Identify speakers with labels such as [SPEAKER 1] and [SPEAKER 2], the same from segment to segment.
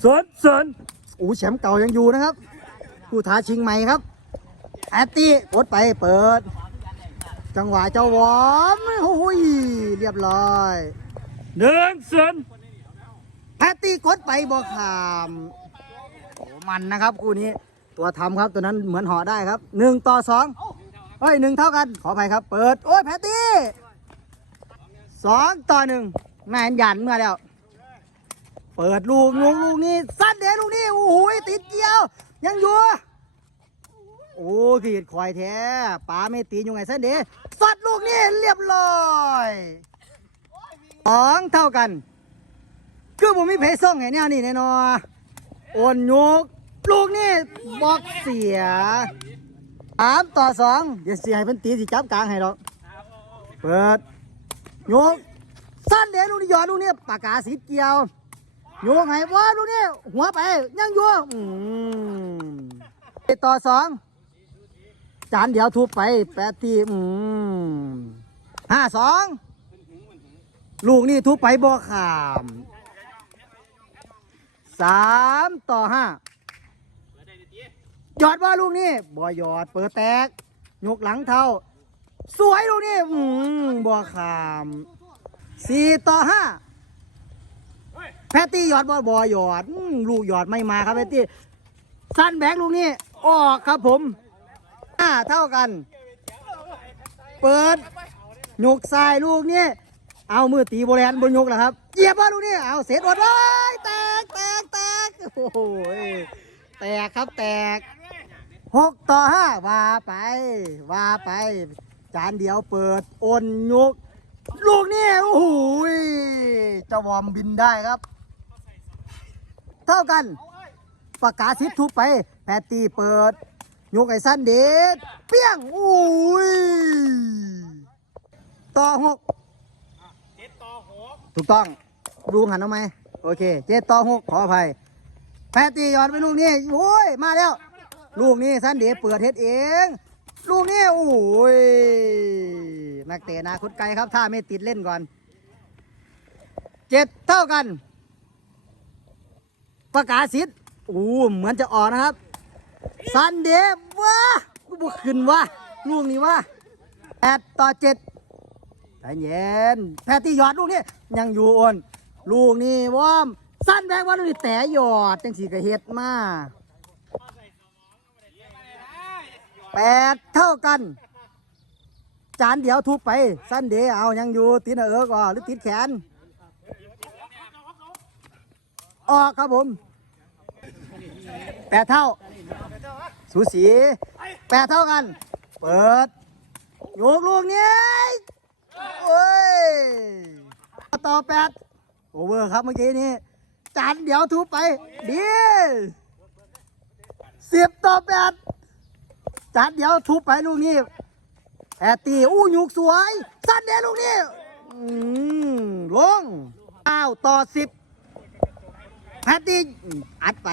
[SPEAKER 1] เซินเซิน
[SPEAKER 2] โอ้แชมป์เก่ายังอยู่นะครับ ผู้ท้าชิงใหม่ครับแอตตี้กดไปเปิด จังหวะเจ้าวอมโอ้ยเรียบร้อย
[SPEAKER 1] หนึ่งเซิน
[SPEAKER 2] แพตตี้กดไปบอขามโอ้มันนะครับคู่นี้ตัวทำครับตัวนั้นเหมือนเหาะได้ครับหนึ่งต่อสองเฮ้ยหนึ่งเท่ากันขออภัยครับ เปิด โอ้ยแพตตี้สองต่อหนึ่งแม่นยันเมื่อแล้ว เปิดลูกลูกลูกนี้สั้นเดลูกนี้โอ้โหติดเกี่ยว ยังอยู่ โอ้ขีดควายแท้ป๋าไม่ตีอยู่ไงสั้นเดสัดลูกนี้เรียบร้อยสองเท่ากัน คือผมมีเพส่งไงเนี่ยนี่แน่นอนโอนยุกลูกนี่บอกเสียสามต่อสองเดี๋ยวเสียให้เป็นตีสิจับกลางให้หรอกเปิดยกสั้นเดี๋ยวลูกนี่ยอดลูกนี่ปากกาสีเกียว ยุกให้ว่าลูกนี่หัวไปยังอยุกอืมต่อสองจานเดียวทุบไปแปดทีอืมห้าสองลูกนี่ทุบไปบ่ขามสามต่อห้าหยอดว่าลูกนี้บ่หยอดเปิดแตกยกหลังเท้าสวยลูกนี้อืมบ่ขามสี่ต่อห้า แพตตี้หยอดบ่บ่หยอดอืมลูกหยอดไม่มาครับแพตตี้สั้นแบกลูกนี้ออกครับผมห้าเท่ากัน เปิดยกซ้ายลูกนี้เอามือตีโบแลนบนยกแล้วครับเหยียบว่าลูกนี้เอาเสร็จหมดเลยแตกแตกแตกโอ้โหแตกครับแตกหกต่อห้าว่าไปว่าไป จานเดียวเปิดโอนยก ลูกนี้โอ้โหเจะวอมบินได้ครับ เท่ากันปากกาซิปทุบไป แพตตี้เปิด ยกไอ้สั้นเด็ดเปี้ยงโอ้ยต่อหกเจตต่อหกถูกต้องดูหันเอาไหมโอเคเจ็ดต่อหกขออภัย แพตตี้ยอดไปลูกนี้โอ้ยมาแล้ว ลูกนี้สันเดย์เปิดเฮ็ดเอง ลูกนี้โอ้ยนักเตะนาคตไกลครับ ถ้าไม่ติดเล่นก่อนเจ็ดเท่ากัน ประกาศสิทธิ์โอ้เหมือนจะออกนะครับ ซันเดย์ว้าบุกขึ้นวะลูกนี้วะแปดต่อเจ็ดใจเย็นแพตตี้หยอดลูกนี้ยังอยู่อ่อนลูกนี้วอม สั้นแบกว่าลูกนี้แต่หยอดจังสีกระเฮ็ดมาแปดเท่ากัน จานเดียวทุบไป สั้นเดียวเอายังอยู่ติดหน้าเอิกอะหรือติดแขน ออกครับผมแปดเท่า สูสีแปดเท่ากัน เปิดโยกลูกนี้โอ้ยต่อแปดโอเวอร์ครับเมื่อกี้นี้จานเดี๋ยวทุบไปดีสิบต่อแปดจานเดี๋ยวทุบไปลูกนี้แอตตีอู้ยุกสวย สั้นเดียวลูกนี้อืมลงเก้าต่อสิบ แพตตี้อัดไป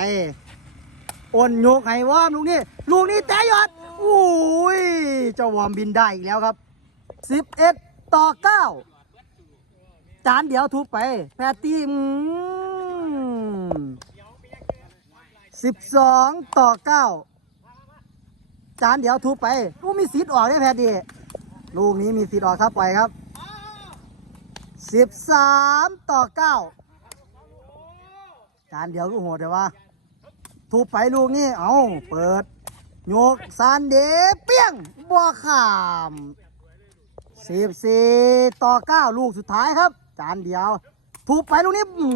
[SPEAKER 2] อ่อนโยกให้วอมลูกนี้ลูกนี้แต่ยอดอุ้ยเจ้าวอมบินได้อีกแล้วครับสิบเอ็ดต่อเก้าจานเดียวทุบไปแพตตี้สิบสองต่อเก้าจานเดียวทุบไปลูกมีสิทธิ์ออกได้แพตตี้ลูกนี้มีสิทธิ์ออกครับปล่อยครับสิบสามต่อเก้า จานเดียวก็โหดแต่ว่าทุบไปลูกนี้เอาเปิดโยกซานเดเปี้ยงบัวขามสิบสี่ต่อเก้าลูกสุดท้ายครับ จานเดียว ถูกไปลูกนี้อื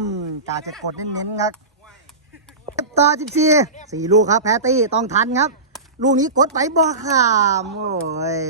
[SPEAKER 2] มกาจะกดเน้นๆครับต่อสิบสี่สี่ลูกครับ แพตตี้ต้องทันครับ ลูกนี้กดไปบ่ขาม โอ้ย